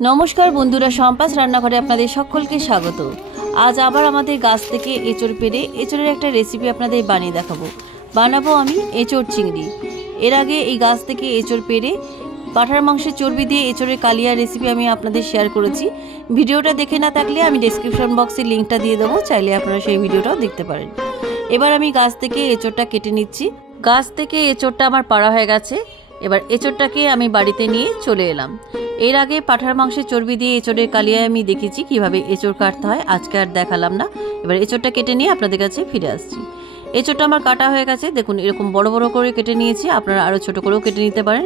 नमस्कार बंधुरा सम्पास रान्नाघरे आपनादेर सकलके स्वागत। आज आबार आमादेर गाछ थेके एचोड़ पेड़े एचोड़ेर एकटा रेसिपि आपनादेर बानिये देखाबो। बानाबो आमी एचोड़ चिंगड़ी। एर आगे एई गाछ थेके एचोड़ पेड़े पाठार मांसेर चर्बि दिये एचोड़ेर कालिया रेसिपि आमी आपनादेर शेयार करेछि। भिडियोटा देखे ना थाकले आमी डेसक्रिपशन बक्से लिंकटा दिये देबो, चाइले आपनारा सेई भिडियोटाও देखते पारेन। एबार आमी गाछ थेके एचोड़टा केटे निচ্ছি। गाछ थेके एचोड़टा आमार पाड़ा हये गेছে। এবার এচোড়টাকে আমি বাড়িতে নিয়ে চলে এলাম। এর আগে পাঠার মাংসের চর্বি দিয়ে এচোড়ের কালিয়ায় আমি দেখেছি কিভাবে এচোড় কাটতে হয়, আজকে আর দেখালাম না। এবার এচোড়টা কেটে নিয়ে আপনাদের কাছে ফিরে আসছি। এচোড়টা আমার কাটা হয়ে গেছে, দেখুন এরকম বড় বড় করে কেটে নিয়েছি, আপনারা আরও ছোট করেও কেটে নিতে পারেন।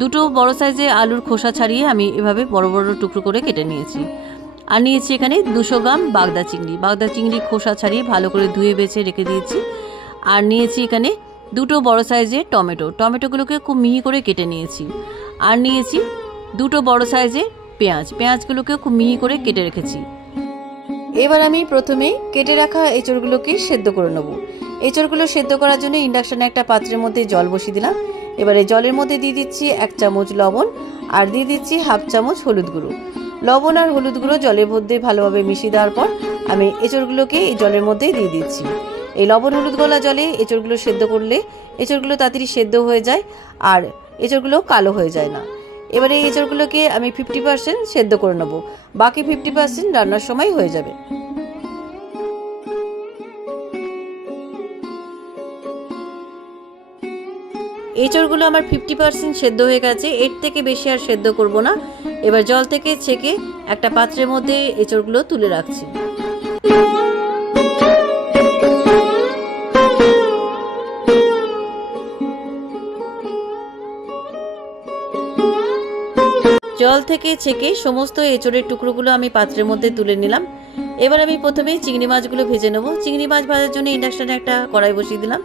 দুটো বড় সাইজে আলুর খোসা ছাড়িয়ে আমি এভাবে বড় বড় টুকরো করে কেটে নিয়েছি। আর নিয়েছি এখানে 200 গ্রাম বাগদা চিংড়ি। বাগদা চিংড়ি খোসা ছাড়িয়ে ভালো করে ধুয়ে বেছে রেখে দিয়েছি। আর নিয়েছি এখানে দুটো বড় সাইজের টমেটো। টমেটোগুলোকে খুব মিহি করে কেটে নিয়েছি। আর নিয়েছি দুটো বড় সাইজের পেঁয়াজ। পেঁয়াজগুলোকে খুব মিহি করে কেটে রেখেছি। এবার আমি প্রথমে কেটে রাখা এঁচড়গুলোকে সেদ্ধ করে নেব। এঁচড়গুলো সেদ্ধ করার জন্য ইন্ডাকশনে একটা পাত্রের মধ্যে জল বসিয়ে দিলাম। এবারে জলের মধ্যে দিয়ে দিচ্ছি 1 চামচ লবণ আর দিয়ে দিচ্ছি 1/2 চামচ হলুদ গুঁড়ো। লবণ আর হলুদ গুঁড়ো জলের মধ্যে ভালোভাবে মিশিয়ে দেওয়ার পর আমি এঁচড়গুলোকে এই জলের মধ্যে দিয়ে দিচ্ছি। এই লবণ হলুদ গলা জলে এঁচড়গুলো সেদ্ধ করলে এঁচড়গুলো তাড়াতাড়ি সেদ্ধ হয়ে যায় আর এঁচড়গুলো কালো হয়ে যায় না। এবারে এই এঁচড়গুলোকে আমি 50% সেদ্ধ করে নেব, বাকি 50% রান্নার সময় হয়ে যাবে। এঁচড়গুলো আমার 50% সেদ্ধ হয়ে গেছে, এর থেকে বেশি আর সেদ্ধ করব না। এবার জল থেকে ছেঁকে একটা পাত্রের মধ্যে এঁচড়গুলো তুলে রাখছি। জল থেকে ছেঁকে সমস্ত এঁচড়ের টুকরোগুলো আমি পাত্রের মধ্যে তুলে নিলাম। এবার আমি প্রথমে চিংড়ি মাছগুলো ভেজে নেব। চিংড়ি মাছ ভাজার জন্য ইন্ডাকশনে একটা কড়াই বসিয়ে দিলাম।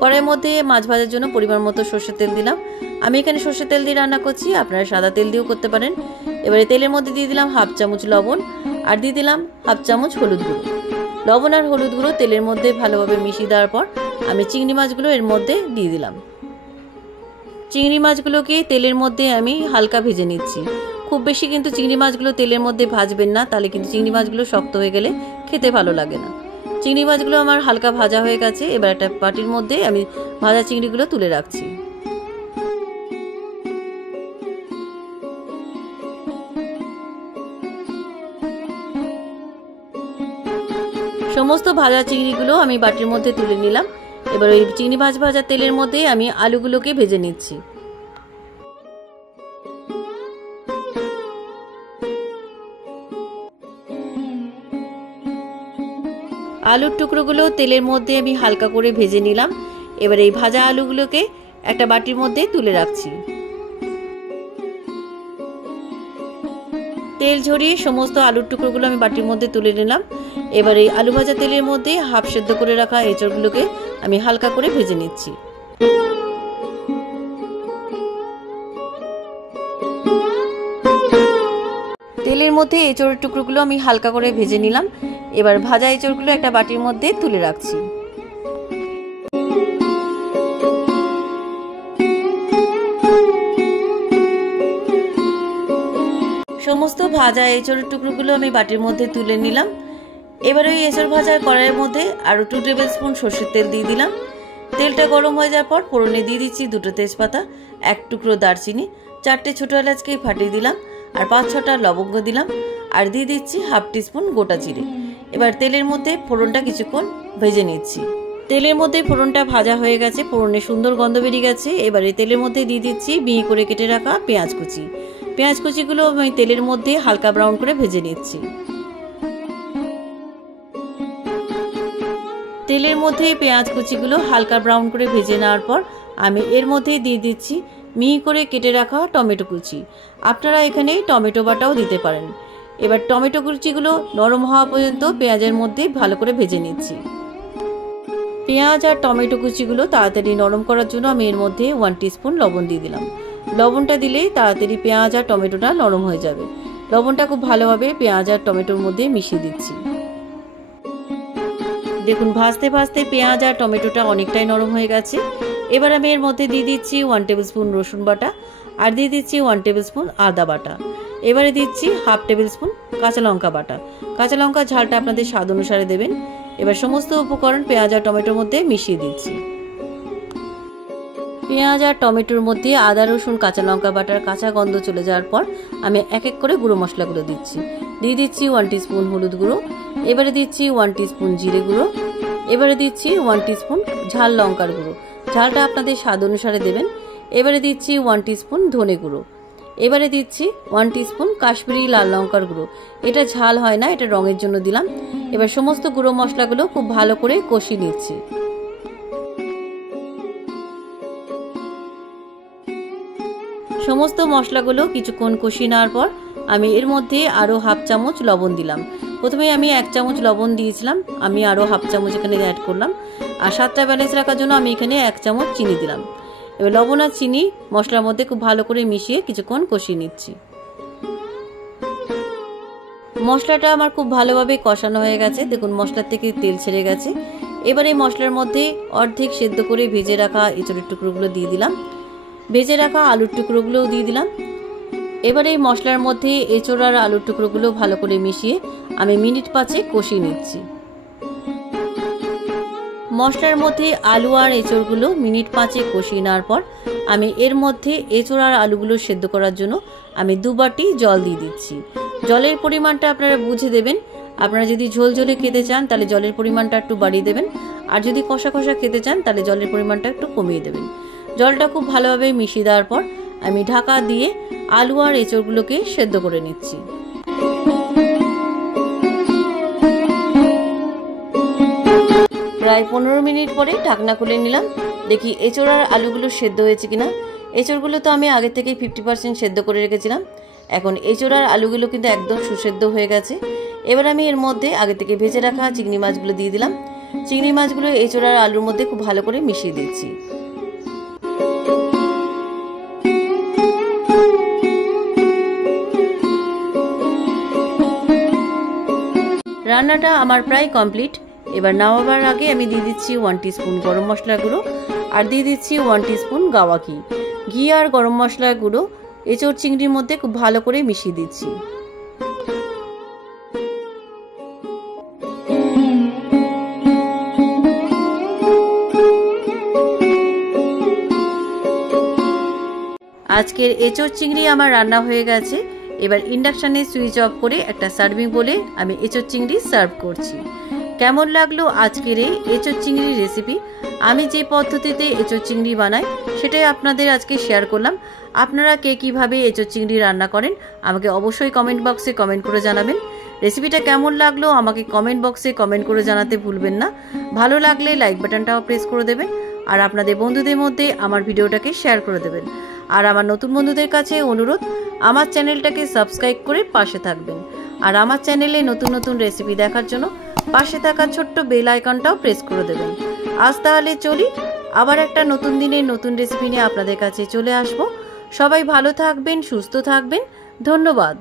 কড়াইয়ের মধ্যে মাছ ভাজার জন্য পরিমাণ মতো সরষের তেল দিলাম। আমি এখানে সরষের তেল দিয়ে রান্না করছি, আপনারা সাদা তেল দিয়েও করতে পারেন। এবারে তেলের মধ্যে দিয়ে দিলাম 1/2 চামচ লবণ আর দিয়ে দিলাম 1/2 চামচ হলুদ গুঁড়ো। লবণ আর হলুদ গুঁড়ো তেলের মধ্যে ভালোভাবে মিশিয়ে দেওয়ার পর আমি চিংড়ি মাছগুলো এর মধ্যে দিয়ে দিলাম। চিংড়ি মাছগুলোকে তেলের মধ্যে আমি হালকা ভেজে নিচ্ছি। খুব বেশি কিন্তু চিংড়ি মাছগুলো তেলের মধ্যে ভাজবেন না, তাহলে কিন্তু চিংড়ি মাছগুলো শক্ত হয়ে গেলে খেতে ভালো লাগে না। চিংড়ি মাছগুলো আমার হালকা ভাজা হয়ে গেছে। এবার একটা বাটির মধ্যে আমি ভাজা চিংড়িগুলো তুলে রাখছি। সমস্ত ভাজা চিংড়িগুলো আমি বাটির মধ্যে তুলে নিলাম। এবার ওই চিংড়ি মাছ ভাজা তেলের মধ্যে আমি আলুগুলোকে ভেজে নিচ্ছি। আলুর টুকরোগুলো তেলের মধ্যে আমি হালকা করে ভেজে নিলাম। এবার এই ভাজা আলুগুলোকে একটা বাটির মধ্যে তুলে রাখছি। তেল ঝরিয়ে সমস্ত আলুর টুকরোগুলো আমি বাটির মধ্যে তুলে নিলাম। এবার এই আলু ভাজা তেলের মধ্যে হাফ সেদ্ধ করে রাখা এঁচড়গুলোকে আমি হালকা করে ভেজে নিচ্ছি। তেলের মধ্যে এঁচড়ের টুকরোগুলো আমি হালকা করে ভেজে নিলাম। এবার ভাজা এঁচড়গুলো একটা বাটির মধ্যে তুলে রাখছি। সমস্ত ভাজা এঁচড়ের টুকরোগুলো আমি বাটির মধ্যে তুলে নিলাম। এবার ওই এঁচড় ভাজার কড়াইয়ের মধ্যে আরও 2 টেবিল স্পুন সরষের তেল দিয়ে দিলাম। তেলটা গরম হয়ে যাওয়ার পর ফোড়নে দিয়ে দিচ্ছি 2টো তেজপাতা, 1 টুকরো দারচিনি, 4টে ছোটো এলাচকে ফাটিয়ে দিলাম আর 5-6টা লবঙ্গ দিলাম আর দিয়ে দিচ্ছি 1/2 টিস্পুন গোটা জিরে। এবার তেলের মধ্যে ফোড়নটা কিছুক্ষণ ভেজে নিচ্ছি। তেলের মধ্যে ফোড়নটা ভাজা হয়ে গেছে, ফোড়নে সুন্দর গন্ধ বেরিয়ে গেছে। এবার এই তেলের মধ্যে দিয়ে দিচ্ছি মিহি করে কেটে রাখা পেঁয়াজ কুচি। পেঁয়াজ কুচিগুলো আমি তেলের মধ্যে হালকা ব্রাউন করে ভেজে নিচ্ছি। তেলের মধ্যে পেঁয়াজ কুচিগুলো হালকা ব্রাউন করে ভেজে নেওয়ার পর আমি এর মধ্যে দিয়ে দিচ্ছি মিহি করে কেটে রাখা টমেটো কুচি। আপনারা এখানে টমেটো বাটাও দিতে পারেন। এবার টমেটো কুচিগুলো নরম হওয়া পর্যন্ত পেঁয়াজের মধ্যে ভালো করে ভেজে নিচ্ছি। পেঁয়াজ আর টমেটো কুচিগুলো তাড়াতাড়ি নরম করার জন্য আমি এর মধ্যে 1 টিস্পুন লবণ দিয়ে দিলাম। লবণটা দিলেই তাড়াতাড়ি পেঁয়াজ আর টমেটোটা নরম হয়ে যাবে। লবণটা খুব ভালোভাবে পেঁয়াজ আর টমেটোর মধ্যে মিশিয়ে দিচ্ছি। দেখুন ভাজতে ভাজতে পেঁয়াজ আর টমেটোটা অনেকটাই নরম হয়ে গেছে। এবার আমি এর মধ্যে দিয়ে দিচ্ছি 1 টেবিল স্পুন রসুন বাটা আর দিয়ে দিচ্ছি 1 টেবিল স্পুন আদা বাটা। এবারে দিচ্ছি হাফ টেবিল স্পুন কাঁচা লঙ্কা বাটা। কাঁচা লঙ্কা ঝালটা আপনাদের স্বাদ অনুসারে দেবেন। এবার সমস্ত উপকরণ পেঁয়াজ আর টমেটোর মধ্যে মিশিয়ে দিচ্ছি। পেঁয়াজ আর টমেটোর মধ্যে আদা রসুন কাঁচা লঙ্কা বাটার কাঁচা গন্ধ চলে যাওয়ার পর আমি এক এক করে গুঁড়ো মশলাগুলো দিচ্ছি। দিয়ে দিচ্ছি 1 টিস্পুন হলুদ গুঁড়ো, এবারে দিচ্ছি 1 টিস্পুন জিরে গুঁড়ো, এবারে দিচ্ছি 1 টিস্পুন ঝাল লঙ্কার গুঁড়ো, ঝালটা আপনাদের স্বাদ অনুসারে দেবেন। এবারে দিচ্ছি 1 টিস্পুন ধনে গুঁড়ো, এবারে দিচ্ছি 1 টিস্পুন কাশ্মীরি লাল লঙ্কার গুঁড়ো। এটা ঝাল হয় না, এটা রঙের জন্য দিলাম। এবার সমস্ত গুঁড়ো মশলাগুলো খুব ভালো করে কষিয়ে নিচ্ছি। সমস্ত মশলাগুলো কিছুক্ষণ কষিয়ে নেওয়ার পর আমি এর মধ্যে আরও হাফ চামচ লবণ দিলাম। প্রথমে আমি 1 চামচ লবণ দিয়েছিলাম, আমি আরও হাফ চামচ এখানে অ্যাড করলাম। আর স্বাদটা ব্যালেন্স রাখার জন্য আমি এখানে 1 চামচ চিনি দিলাম। এবার লবণ আর চিনি মশলার মধ্যে খুব ভালো করে মিশিয়ে কিছুক্ষণ কষিয়ে নিচ্ছি। মশলাটা আমার খুব ভালোভাবে কষানো হয়ে গেছে, দেখুন মশলার থেকে তেল ছেড়ে গেছে। এবার এই মশলার মধ্যে অর্ধেক সেদ্ধ করে ভেজে রাখা এঁচোড়ের টুকরোগুলো দিয়ে দিলাম, ভেজে রাখা আলুর টুকরোগুলোও দিয়ে দিলাম। এবার এই মশলার মধ্যে এঁচোড় আর আলুর টুকরোগুলো ভালো করে মিশিয়ে আমি মিনিট 5 কষিয়ে নিচ্ছি। মশলার মধ্যে আলু আর এঁচোড়গুলো মিনিট 5 কষিয়ে নেওয়ার পর আমি এর মধ্যে এঁচোড় আর আলুগুলো সেদ্ধ করার জন্য আমি 2 বাটি জল দিয়ে দিচ্ছি। জলের পরিমাণটা আপনারা বুঝে দেবেন। আপনারা যদি ঝোলঝোলে খেতে চান তাহলে জলের পরিমাণটা একটু বাড়িয়ে দেবেন, আর যদি কষা কষা খেতে চান তাহলে জলের পরিমাণটা একটু কমিয়ে দেবেন। জলটা খুব ভালোভাবে মিশিয়ে দেওয়ার পর আমি ঢাকা দিয়ে আলু আর এঁচোড়গুলোকে সেদ্ধ করে নিচ্ছি। প্রায় 15 মিনিট পরে ঢাকনা খুলে নিলাম, দেখি এঁচোড় আর আলুগুলো সেদ্ধ হয়েছে কিনা। এঁচোড়গুলো তো আমি আগে থেকেই 50% সেদ্ধ করে রেখেছিলাম। এখন এঁচোড় আর আলুগুলো কিন্তু একদম সুসেদ্ধ হয়ে গেছে। এবার আমি এর মধ্যে আগে থেকে ভেজে রাখা চিংড়ি মাছগুলো দিয়ে দিলাম। চিংড়ি মাছগুলো এঁচোড় আর আলুর মধ্যে খুব ভালো করে মিশিয়ে দিচ্ছি। রান্নাটা আমার প্রায় কমপ্লিট। এবার নামাবার আগে আমি দিয়ে দিচ্ছি 1 টিস্পুন গরম মশলা গুঁড়ো, আর দিয়ে দিচ্ছি 1 টিস্পুন গাওয়া ঘি। ঘি আর গরম মশলা গুঁড়ো এঁচোড় চিংড়ির মধ্যে খুব ভালো করে মিশিয়ে দিচ্ছি। আজকের এঁচোড় চিংড়ি আমার রান্না হয়ে গেছে। এবার ইন্ডাকশানে সুইচ অফ করে একটা সার্ভিং বলে আমি এঁচোড় চিংড়ি সার্ভ করছি। কেমন লাগলো আজকের এই এঁচোড় চিংড়ির রেসিপি? আমি যে পদ্ধতিতে এঁচোড় চিংড়ি বানাই সেটাই আপনাদের আজকে শেয়ার করলাম। আপনারা কে কীভাবে এঁচোড় চিংড়ি রান্না করেন আমাকে অবশ্যই কমেন্ট বক্সে কমেন্ট করে জানাবেন। রেসিপিটা কেমন লাগলো আমাকে কমেন্ট বক্সে কমেন্ট করে জানাতে ভুলবেন না। ভালো লাগলে লাইক বাটনটাও প্রেস করে দেবেন, আর আপনাদের বন্ধুদের মধ্যে আমার ভিডিওটাকে শেয়ার করে দেবেন। আর আমার নতুন বন্ধুদের কাছে অনুরোধ, আমার চ্যানেলটাকে সাবস্ক্রাইব করে পাশে থাকবেন। আর আমার চ্যানেলে নতুন নতুন রেসিপি দেখার জন্য পাশে থাকা ছোট্ট বেল আইকনটাও প্রেস করে দেবেন। আজ তাহলে চলি, আবার একটা নতুন দিনের নতুন রেসিপি নিয়ে আপনাদের কাছে চলে আসবো। সবাই ভালো থাকবেন, সুস্থ থাকবেন। ধন্যবাদ।